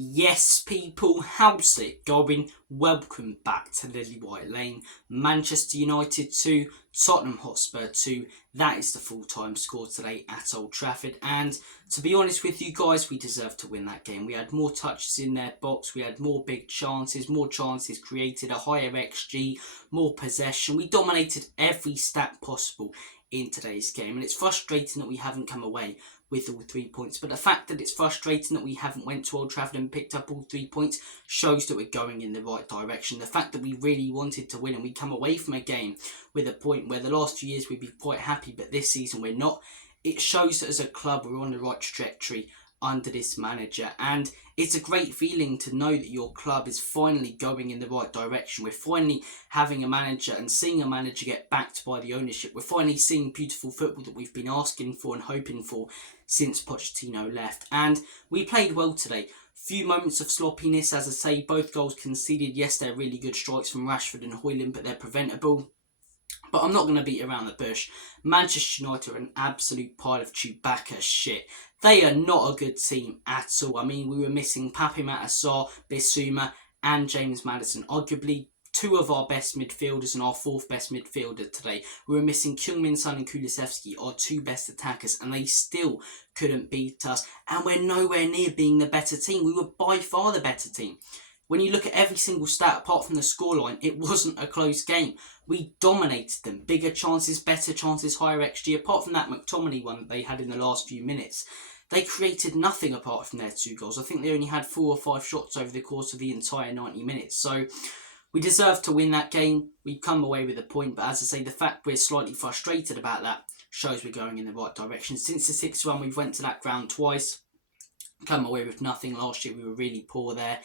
Yes, people, how's it going? Welcome back to Lily White Lane. Manchester United 2, Tottenham Hotspur 2. That is the full-time score today at Old Trafford. And to be honest with you guys, we deserved to win that game. We had more touches in their box. We had more big chances, more chances created, a higher XG, more possession. We dominated every stat possible in today's game. And it's frustrating that we haven't come away with all 3 points, but the fact that it's frustrating that we haven't went to Old Trafford and picked up all 3 points shows that we're going in the right direction. The fact that we really wanted to win and we come away from a game with a point where the last few years we'd be quite happy, but this season we're not, it shows that as a club we're on the right trajectory under this manager, and it's a great feeling to know that your club is finally going in the right direction. We're finally having a manager and seeing a manager get backed by the ownership. We're finally seeing beautiful football that we've been asking for and hoping for since Pochettino left, and we played well today. Few moments of sloppiness, as I say, both goals conceded. Yes, they're really good strikes from Rashford and Højlund, but they're preventable. But I'm not going to beat around the bush. Manchester United are an absolute pile of Chewbacca shit. They are not a good team at all. I mean, we were missing Pape Matar, Bissouma and James Maddison. Arguably two of our best midfielders and our fourth best midfielder today. We were missing Heung-min Son and Kulusevski, our two best attackers, and they still couldn't beat us. And we're nowhere near being the better team. We were by far the better team. When you look at every single stat, apart from the scoreline, it wasn't a close game. We dominated them. Bigger chances, better chances, higher XG. Apart from that McTominay one that they had in the last few minutes, they created nothing apart from their 2 goals. I think they only had 4 or 5 shots over the course of the entire 90 minutes. So we deserved to win that game. We've come away with a point. But as I say, the fact we're slightly frustrated about that shows we're going in the right direction. Since the 6-1, we've went to that ground twice. Come away with nothing. Last year we were really poor there.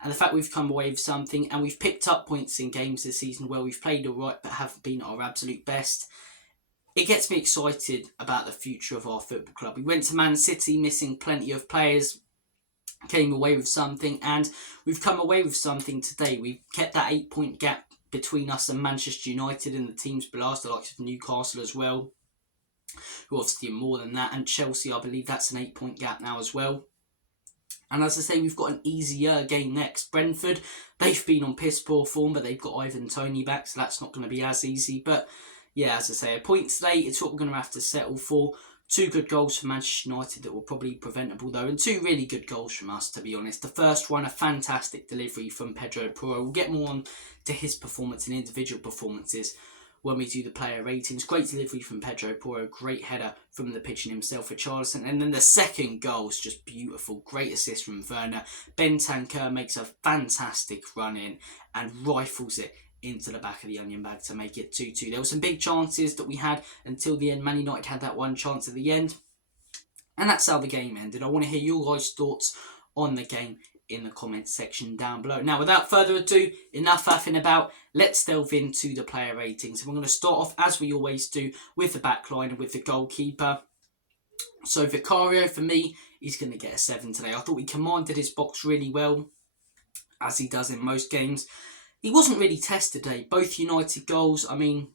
And the fact we've come away with something and we've picked up points in games this season where we've played all right but haven't been our absolute best, it gets me excited about the future of our football club. We went to Man City missing plenty of players, came away with something, and we've come away with something today. We've kept that 8-point gap between us and Manchester United and the teams below us, the likes of Newcastle as well, who obviously are more than that, and Chelsea, I believe that's an 8-point gap now as well. And as I say, we've got an easier game next. Brentford, they've been on piss poor form, but they've got Ivan Toney back, so that's not going to be as easy. But yeah, as I say, a point today, it's what we're going to have to settle for. 2 good goals for Manchester United that were probably preventable though, and 2 really good goals from us, to be honest. The first one, a fantastic delivery from Pedro Porro. We'll get more on to his performance and individual performances when we do the player ratings. Great delivery from Pedro Porro, great header from the pitching himself for Richarlison. And then the second goal is just beautiful. Great assist from Werner. Bentancur makes a fantastic run in and rifles it into the back of the onion bag to make it 2-2. There were some big chances that we had until the end. Man United had that one chance at the end. And that's how the game ended. I want to hear your guys' thoughts on the game in the comments section down below. Now, without further ado, enough faffing about, let's delve into the player ratings. And we're going to start off, as we always do, with the back line and with the goalkeeper. So Vicario, for me, is going to get a 7 today. I thought he commanded his box really well, as he does in most games. He wasn't really tested today. Both United goals, I mean,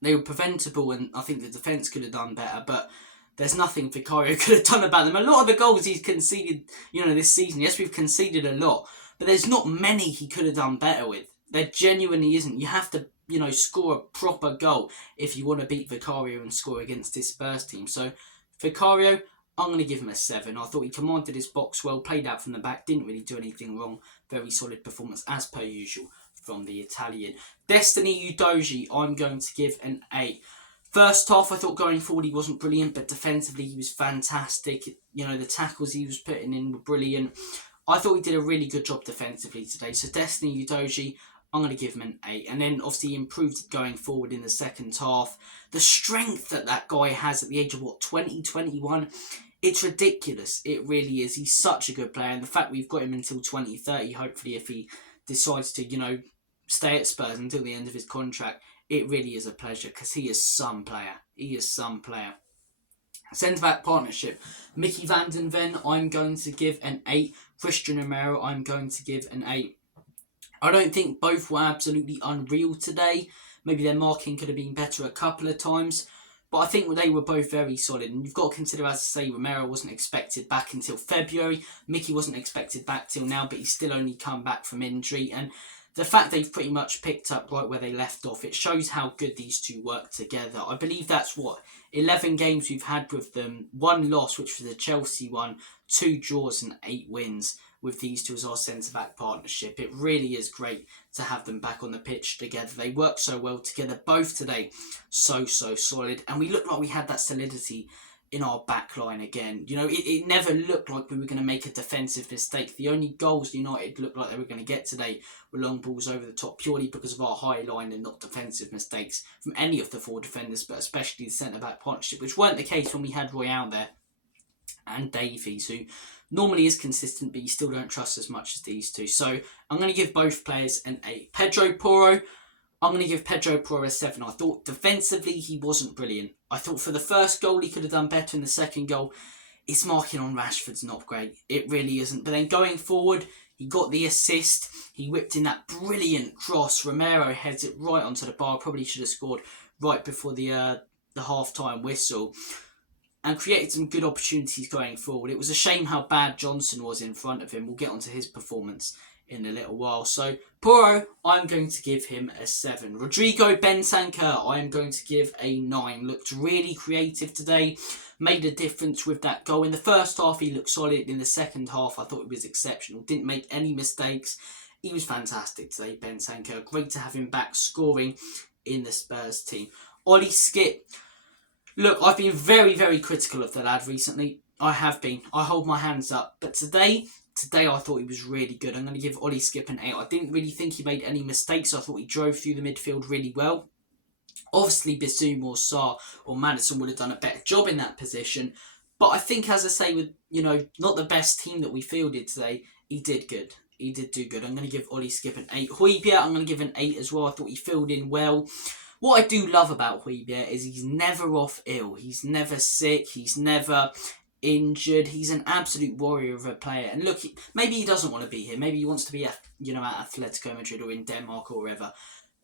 they were preventable, and I think the defence could have done better, but there's nothing Vicario could have done about them. A lot of the goals he's conceded, this season, yes, we've conceded a lot, but there's not many he could have done better with. There genuinely isn't. You have to, score a proper goal if you want to beat Vicario and score against this Spurs team. So, Vicario, I'm going to give him a 7. I thought he commanded his box well, played out from the back, didn't really do anything wrong. Very solid performance, as per usual, from the Italian. Destiny Udogie, I'm going to give an 8. First half, I thought going forward he wasn't brilliant, but defensively he was fantastic. The tackles he was putting in were brilliant. I thought he did a really good job defensively today. So Destiny Udogie, I'm going to give him an 8. And then obviously he improved going forward in the second half. The strength that guy has at the age of 20, 21, it's ridiculous. It really is. He's such a good player. And the fact we've got him until 2030, hopefully if he decides to, stay at Spurs until the end of his contract, it really is a pleasure because he is some player. He is some player. Centre-back partnership. Mickey van den Ven, I'm going to give an 8. Christian Romero, I'm going to give an 8. I don't think both were absolutely unreal today. Maybe their marking could have been better a couple of times. But I think they were both very solid. And you've got to consider, as I say, Romero wasn't expected back until February. Mickey wasn't expected back till now, but he's still only come back from injury. And the fact they've pretty much picked up right where they left off, it shows how good these two work together. I believe that's 11 games we've had with them. 1 loss, which was the Chelsea one, 2 draws and 8 wins with these two as our centre-back partnership. It really is great to have them back on the pitch together. They work so well together, both today, so solid. And we looked like we had that solidity in our back line again. You know, it never looked like we were going to make a defensive mistake. The only goals United looked like they were going to get today were long balls over the top, purely because of our high line and not defensive mistakes from any of the 4 defenders, but especially the centre-back partnership, which weren't the case when we had Royale there and Davies, who normally is consistent, but you still don't trust as much as these two. So I'm going to give both players an 8. Pedro Porro, I'm going to give Pedro Porro a 7. I thought defensively he wasn't brilliant. I thought for the first goal he could have done better. In the second goal, his marking on Rashford's not great. It really isn't. But then going forward, he got the assist. He whipped in that brilliant cross. Romero heads it right onto the bar. Probably should have scored right before the half-time whistle. And created some good opportunities going forward. It was a shame how bad Johnson was in front of him. We'll get onto his performance in a little while. So, Porro, I'm going to give him a 7. Rodrigo Bentancur, I'm going to give a 9. Looked really creative today. Made a difference with that goal. In the first half, he looked solid. In the second half, I thought he was exceptional. Didn't make any mistakes. He was fantastic today, Bentancur. Great to have him back scoring in the Spurs team. Ollie Skip. Look, I've been very critical of the lad recently. I have been. I hold my hands up. But today I thought he was really good. I'm going to give Ollie Skip an 8. I didn't really think he made any mistakes. I thought he drove through the midfield really well. Obviously, Bissouma or Sarr or Maddison would have done a better job in that position. But I think, as I say, with, not the best team that we fielded today, he did good. He did do good. I'm going to give Ollie Skip an 8. Højbjerg, I'm going to give an 8 as well. I thought he filled in well. What I do love about Højbjerg is he's never off ill. He's never sick. He's never injured. He's an absolute warrior of a player. And look, maybe he doesn't want to be here. Maybe he wants to be at Atletico Madrid or in Denmark or wherever.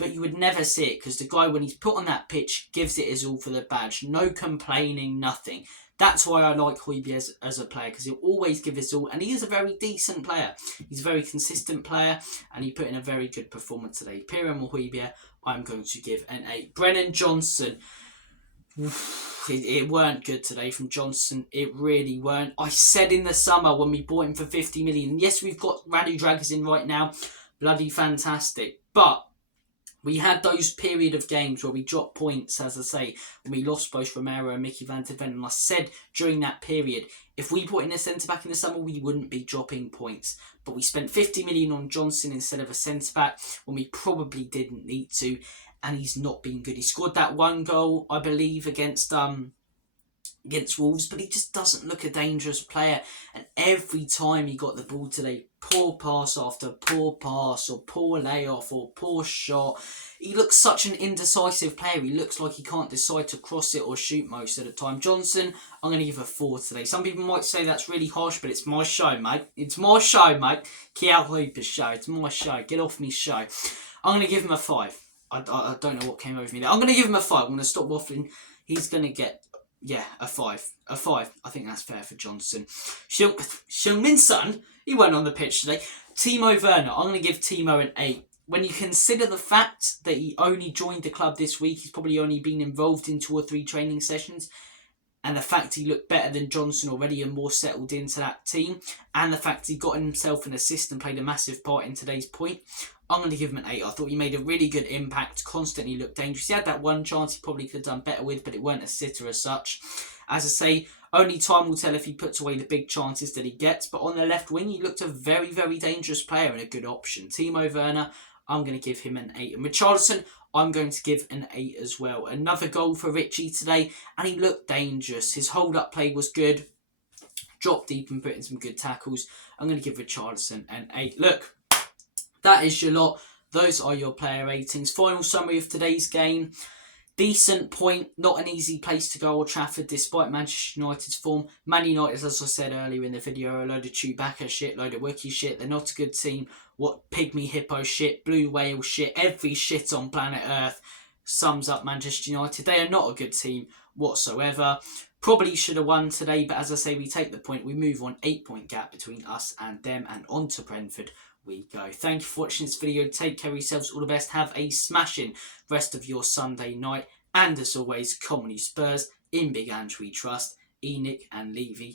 But you would never see it because the guy, when he's put on that pitch, gives it his all for the badge. No complaining, nothing. That's why I like Højbjerg as a player, because he'll always give his all. And he is a very decent player. He's a very consistent player, and he put in a very good performance today. Pierre-Emile Højbjerg, I'm going to give an 8. Brennan Johnson. It weren't good today from Johnson. It really weren't. I said in the summer when we bought him for 50 million, yes, we've got Radu Dragas in right now. Bloody fantastic. But we had those period of games where we dropped points, as I say, when we lost both Romero and Mickey van der Ven. And I said during that period, if we put in a centre-back in the summer, we wouldn't be dropping points. But we spent 50 million on Johnson instead of a centre-back when we probably didn't need to. And he's not been good. He scored that 1 goal, I believe, against Wolves, but he just doesn't look a dangerous player. And every time he got the ball today, poor pass after poor pass, or poor layoff, or poor shot. He looks such an indecisive player. He looks like he can't decide to cross it or shoot most of the time. Johnson, I'm going to give a 4 today. Some people might say that's really harsh, but it's my show, mate. It's my show, mate. Kiel Hooper's show. It's my show. Get off me show. I'm going to give him a 5. I don't know what came over me there. I'm going to give him a 5. I'm going to stop waffling. He's going to get, a 5. A 5. I think that's fair for Johnson. Heung-min Son, he went on the pitch today. Timo Werner, I'm going to give Timo an 8. When you consider the fact that he only joined the club this week, he's probably only been involved in 2 or 3 training sessions, and the fact he looked better than Johnson already and more settled into that team, and the fact he got himself an assist and played a massive part in today's point, I'm going to give him an 8. I thought he made a really good impact, constantly looked dangerous. He had that 1 chance he probably could have done better with, but it weren't a sitter as such. As I say, only time will tell if he puts away the big chances that he gets, but on the left wing, he looked a very dangerous player and a good option. Timo Werner, I'm going to give him an 8. And Richarlison, I'm going to give an 8 as well. Another goal for Richy today, and he looked dangerous. His hold-up play was good. Dropped deep and put in some good tackles. I'm going to give Richarlison an 8. Look, that is your lot. Those are your player ratings. Final summary of today's game. Decent point, not an easy place to go, Old Trafford, despite Manchester United's form. Man United, as I said earlier in the video, are a load of Chewbacca shit, load of Wookiee shit. They're not a good team. What pygmy hippo shit, blue whale shit, every shit on planet Earth sums up Manchester United. They are not a good team. whatsoever. Probably should have won today, but as I say, we take the point. We move on, 8-point gap between us and them, and on to Brentford we go. Thank you for watching this video. Take care of yourselves. All the best. Have a smashing rest of your Sunday night. And as always, come on you Spurs. In Big Ange we trust. Enik and Levy